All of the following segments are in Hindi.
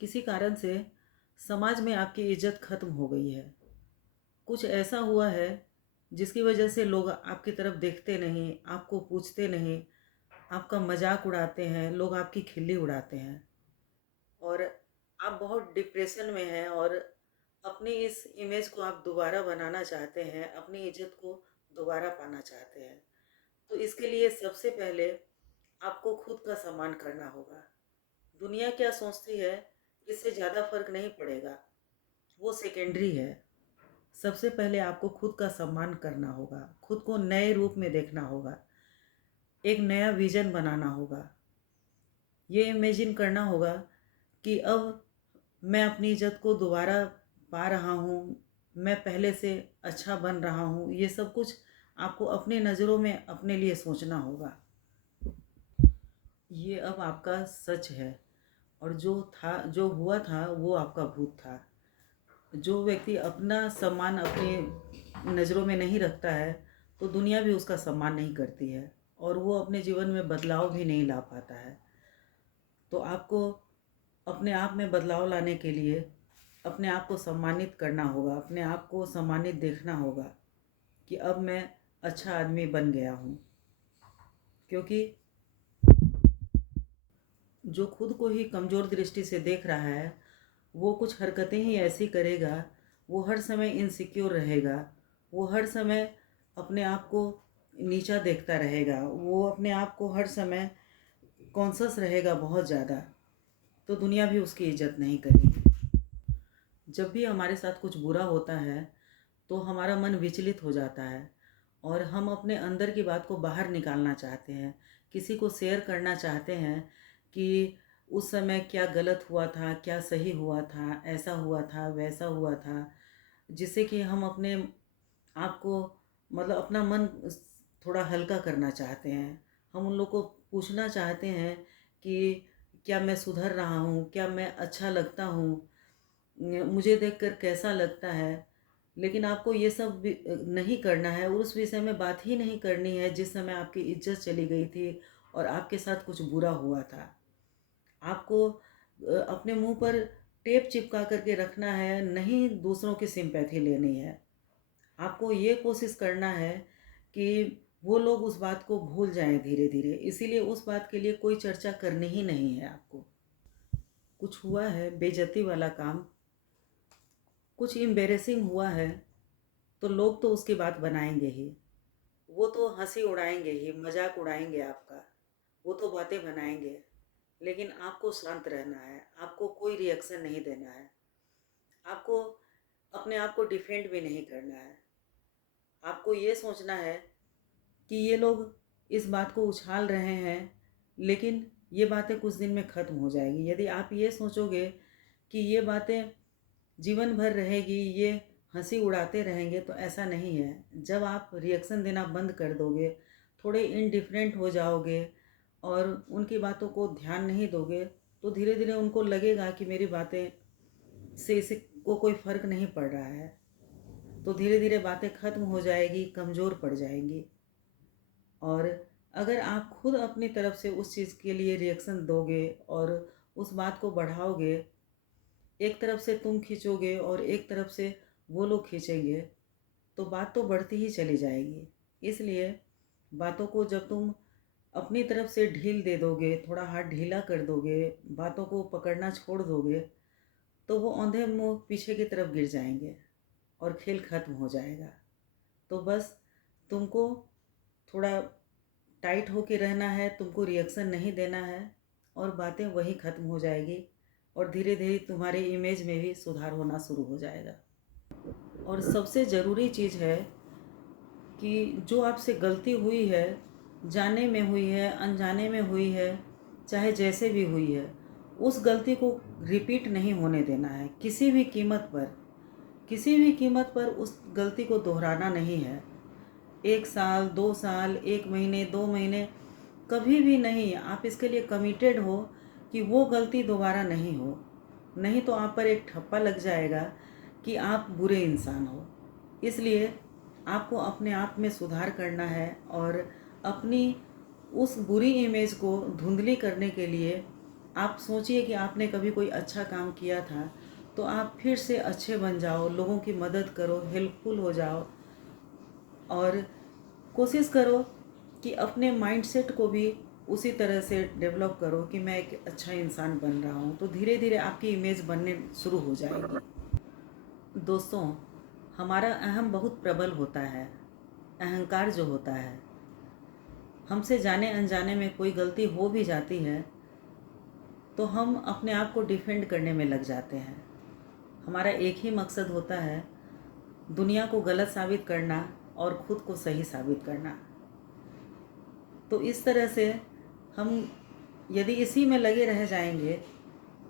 किसी कारण से समाज में आपकी इज्जत खत्म हो गई है। कुछ ऐसा हुआ है जिसकी वजह से लोग आपकी तरफ देखते नहीं, आपको पूछते नहीं, आपका मजाक उड़ाते हैं, लोग आपकी खिल्ली उड़ाते हैं और आप बहुत डिप्रेशन में हैं और अपनी इस इमेज को आप दोबारा बनाना चाहते हैं, अपनी इज्जत को दोबारा पाना चाहते हैं। तो इसके लिए सबसे पहले आपको खुद का सम्मान करना होगा। दुनिया क्या सोचती है, इससे ज़्यादा फर्क नहीं पड़ेगा, वो सेकेंडरी है। सबसे पहले आपको खुद का सम्मान करना होगा, खुद को नए रूप में देखना होगा, एक नया विजन बनाना होगा। ये इमेजिन करना होगा कि अब मैं अपनी इज्जत को दोबारा पा रहा हूँ, मैं पहले से अच्छा बन रहा हूँ। ये सब कुछ आपको अपनी नज़रों में अपने लिए सोचना होगा। ये अब आपका सच है और जो हुआ था वो आपका भूत था। जो व्यक्ति अपना सम्मान अपनी नज़रों में नहीं रखता है तो दुनिया भी उसका सम्मान नहीं करती है और वो अपने जीवन में बदलाव भी नहीं ला पाता है। तो आपको अपने आप में बदलाव लाने के लिए अपने आप को सम्मानित करना होगा, अपने आप को सम्मानित देखना होगा कि अब मैं अच्छा आदमी बन गया हूँ। क्योंकि जो खुद को ही कमज़ोर दृष्टि से देख रहा है वो कुछ हरकतें ही ऐसी करेगा, वो हर समय इनसिक्योर रहेगा, वो हर समय अपने आप को नीचा देखता रहेगा, वो अपने आप को हर समय कॉन्शस रहेगा बहुत ज़्यादा। तो दुनिया भी उसकी इज्जत नहीं करेगी। जब भी हमारे साथ कुछ बुरा होता है तो हमारा मन विचलित हो जाता है और हम अपने अंदर की बात को बाहर निकालना चाहते हैं, किसी को शेयर करना चाहते हैं कि उस समय क्या गलत हुआ था, क्या सही हुआ था, ऐसा हुआ था, वैसा हुआ था, जिससे कि हम अपने आप को मतलब अपना मन थोड़ा हल्का करना चाहते हैं। हम उन लोग को पूछना चाहते हैं कि क्या मैं सुधर रहा हूँ, क्या मैं अच्छा लगता हूँ, मुझे देखकर कैसा लगता है। लेकिन आपको ये सब नहीं करना है, उस विषय में बात ही नहीं करनी है जिस समय आपकी इज्जत चली गई थी और आपके साथ कुछ बुरा हुआ था। आपको अपने मुंह पर टेप चिपका करके रखना है, नहीं दूसरों की सिंपैथी लेनी है। आपको ये कोशिश करना है कि वो लोग उस बात को भूल जाएं धीरे धीरे। इसीलिए उस बात के लिए कोई चर्चा करनी ही नहीं है आपको। कुछ हुआ है बेइज्जती वाला काम, कुछ एम्बेरेसिंग हुआ है तो लोग तो उसकी बात बनाएंगे ही, वो तो हंसी उड़ाएंगे ही, मजाक उड़ाएंगे आपका, वो तो बातें बनाएंगे। लेकिन आपको शांत रहना है, आपको कोई रिएक्शन नहीं देना है, आपको अपने आप को डिफेंड भी नहीं करना है। आपको ये सोचना है कि ये लोग इस बात को उछाल रहे हैं लेकिन ये बातें कुछ दिन में ख़त्म हो जाएगी। यदि आप ये सोचोगे कि ये बातें जीवन भर रहेगी, ये हंसी उड़ाते रहेंगे, तो ऐसा नहीं है। जब आप रिएक्शन देना बंद कर दोगे, थोड़े इनडिफरेंट हो जाओगे और उनकी बातों को ध्यान नहीं दोगे तो धीरे धीरे उनको लगेगा कि मेरी बातें से इसे को कोई फ़र्क नहीं पड़ रहा है। तो धीरे धीरे बातें ख़त्म हो जाएगी, कमज़ोर पड़ जाएंगी। और अगर आप खुद अपनी तरफ से उस चीज़ के लिए रिएक्शन दोगे और उस बात को बढ़ाओगे, एक तरफ से तुम खींचोगे और एक तरफ से वो लोग खींचेंगे, तो बात तो बढ़ती ही चली जाएगी। इसलिए बातों को जब तुम अपनी तरफ से ढील दे दोगे, थोड़ा हाथ ढीला कर दोगे, बातों को पकड़ना छोड़ दोगे, तो वो औंधे मुँह पीछे की तरफ गिर जाएंगे और खेल खत्म हो जाएगा। तो बस तुमको थोड़ा टाइट होके रहना है, तुमको रिएक्शन नहीं देना है और बातें वहीं ख़त्म हो जाएगी और धीरे धीरे तुम्हारे इमेज में भी सुधार होना शुरू हो जाएगा। और सबसे ज़रूरी चीज़ है कि जो आपसे गलती हुई है, जाने में हुई है, अनजाने में हुई है, चाहे जैसे भी हुई है, उस गलती को रिपीट नहीं होने देना है। किसी भी कीमत पर, किसी भी कीमत पर उस गलती को दोहराना नहीं है। 1 साल, 2 साल, 1 महीने, 2 महीने, कभी भी नहीं। आप इसके लिए कमिटेड हो कि वो गलती दोबारा नहीं हो, नहीं तो आप पर एक ठप्पा लग जाएगा कि आप बुरे इंसान हो। इसलिए आपको अपने आप में सुधार करना है और अपनी उस बुरी इमेज को धुंधली करने के लिए आप सोचिए कि आपने कभी कोई अच्छा काम किया था, तो आप फिर से अच्छे बन जाओ, लोगों की मदद करो, हेल्पफुल हो जाओ और कोशिश करो कि अपने माइंडसेट को भी उसी तरह से डेवलप करो कि मैं एक अच्छा इंसान बन रहा हूँ। तो धीरे धीरे आपकी इमेज बनने शुरू हो जाएगी। दोस्तों, हमारा अहम बहुत प्रबल होता है। अहंकार जो होता है, हमसे जाने अनजाने में कोई गलती हो भी जाती है तो हम अपने आप को डिफेंड करने में लग जाते हैं। हमारा एक ही मकसद होता है, दुनिया को गलत साबित करना और खुद को सही साबित करना। तो इस तरह से हम यदि इसी में लगे रह जाएंगे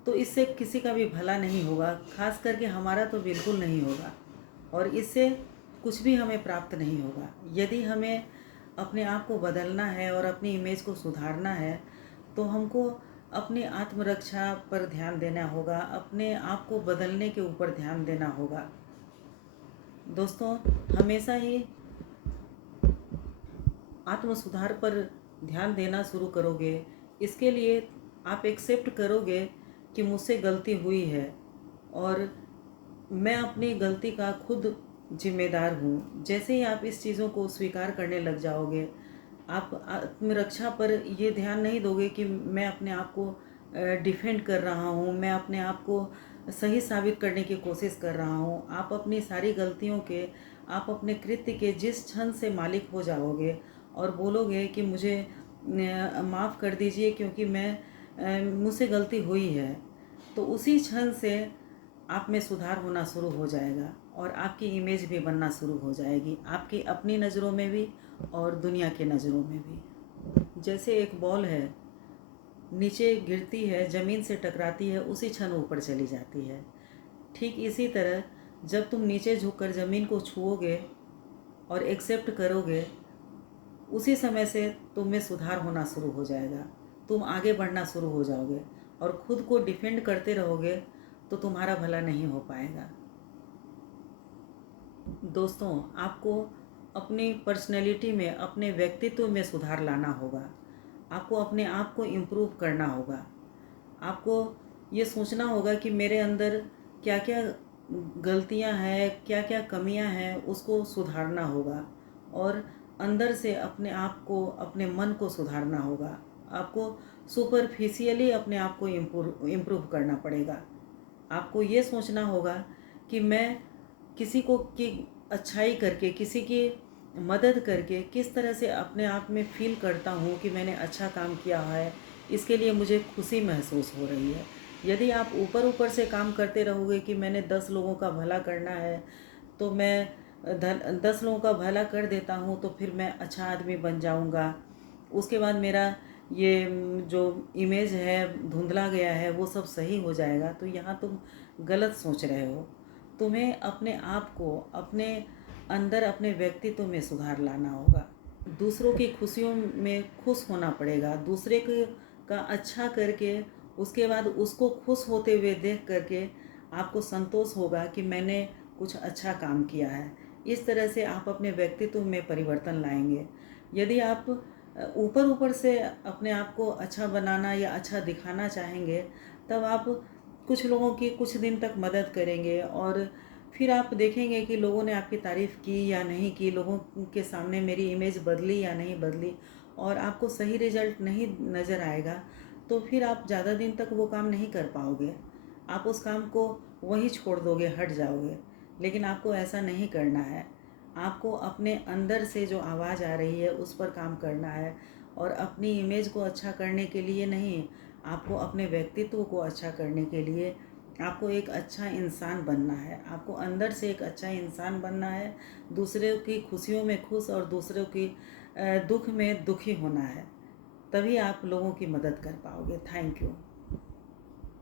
तो इससे किसी का भी भला नहीं होगा, खास करके हमारा तो बिल्कुल नहीं होगा और इससे कुछ भी हमें प्राप्त नहीं होगा। यदि हमें अपने आप को बदलना है और अपनी इमेज को सुधारना है तो हमको अपनी आत्मरक्षा पर ध्यान देना होगा, अपने आप को बदलने के ऊपर ध्यान देना होगा। दोस्तों, हमेशा ही आत्म सुधार पर ध्यान देना शुरू करोगे, इसके लिए आप एक्सेप्ट करोगे कि मुझसे गलती हुई है और मैं अपनी गलती का खुद जिम्मेदार हूँ। जैसे ही आप इस चीज़ों को स्वीकार करने लग जाओगे, आप आत्मरक्षा पर ये ध्यान नहीं दोगे कि मैं अपने आप को डिफेंड कर रहा हूँ, मैं अपने आप को सही साबित करने की कोशिश कर रहा हूँ। आप अपनी सारी गलतियों के, आप अपने कृत्य के जिस क्षण से मालिक हो जाओगे और बोलोगे कि मुझे माफ़ कर दीजिए क्योंकि मुझसे गलती हुई है, तो उसी क्षण से आप में सुधार होना शुरू हो जाएगा और आपकी इमेज भी बनना शुरू हो जाएगी, आपकी अपनी नज़रों में भी और दुनिया के नज़रों में भी। जैसे एक बॉल है, नीचे गिरती है, ज़मीन से टकराती है, उसी क्षण ऊपर चली जाती है। ठीक इसी तरह जब तुम नीचे झुककर ज़मीन को छुओगे और एक्सेप्ट करोगे, उसी समय से तुम में सुधार होना शुरू हो जाएगा, तुम आगे बढ़ना शुरू हो जाओगे और खुद को डिफेंड करते रहोगे तो तुम्हारा भला नहीं हो पाएगा। दोस्तों, आपको अपनी पर्सनैलिटी में, अपने व्यक्तित्व में सुधार लाना होगा। आपको अपने आप को इम्प्रूव करना होगा। आपको ये सोचना होगा कि मेरे अंदर क्या क्या गलतियां हैं, क्या क्या कमियां हैं, उसको सुधारना होगा और अंदर से अपने आप को, अपने मन को सुधारना होगा। आपको सुपरफिशियली अपने आप को इम्प्रूव करना पड़ेगा। आपको ये सोचना होगा कि मैं किसी को की अच्छाई करके, किसी की मदद करके किस तरह से अपने आप में फील करता हूँ कि मैंने अच्छा काम किया है, इसके लिए मुझे खुशी महसूस हो रही है। यदि आप ऊपर ऊपर से काम करते रहोगे कि मैंने 10 लोगों का भला करना है तो मैं 10 लोगों का भला कर देता हूँ तो फिर मैं अच्छा आदमी बन जाऊँगा, उसके बाद मेरा ये जो इमेज है धुंधला गया है वो सब सही हो जाएगा, तो यहाँ तुम गलत सोच रहे हो। तुम्हें अपने आप को, अपने अंदर, अपने व्यक्तित्व में सुधार लाना होगा। दूसरों की खुशियों में खुश होना पड़ेगा, दूसरे का अच्छा करके उसके बाद उसको खुश होते हुए देख करके आपको संतोष होगा कि मैंने कुछ अच्छा काम किया है। इस तरह से आप अपने व्यक्तित्व में परिवर्तन लाएंगे। यदि आप ऊपर ऊपर से अपने आप को अच्छा बनाना या अच्छा दिखाना चाहेंगे, तब आप कुछ लोगों की कुछ दिन तक मदद करेंगे और फिर आप देखेंगे कि लोगों ने आपकी तारीफ़ की या नहीं की, लोगों के सामने मेरी इमेज बदली या नहीं बदली और आपको सही रिजल्ट नहीं नज़र आएगा, तो फिर आप ज़्यादा दिन तक वो काम नहीं कर पाओगे। आप उस काम को वहीं छोड़ दोगे, हट जाओगे। लेकिन आपको ऐसा नहीं करना है। आपको अपने अंदर से जो आवाज़ आ रही है उस पर काम करना है और अपनी इमेज को अच्छा करने के लिए नहीं, आपको अपने व्यक्तित्व को अच्छा करने के लिए आपको एक अच्छा इंसान बनना है। आपको अंदर से एक अच्छा इंसान बनना है, दूसरों की खुशियों में खुश और दूसरों की दुख में दुखी होना है, तभी आप लोगों की मदद कर पाओगे। Thank you.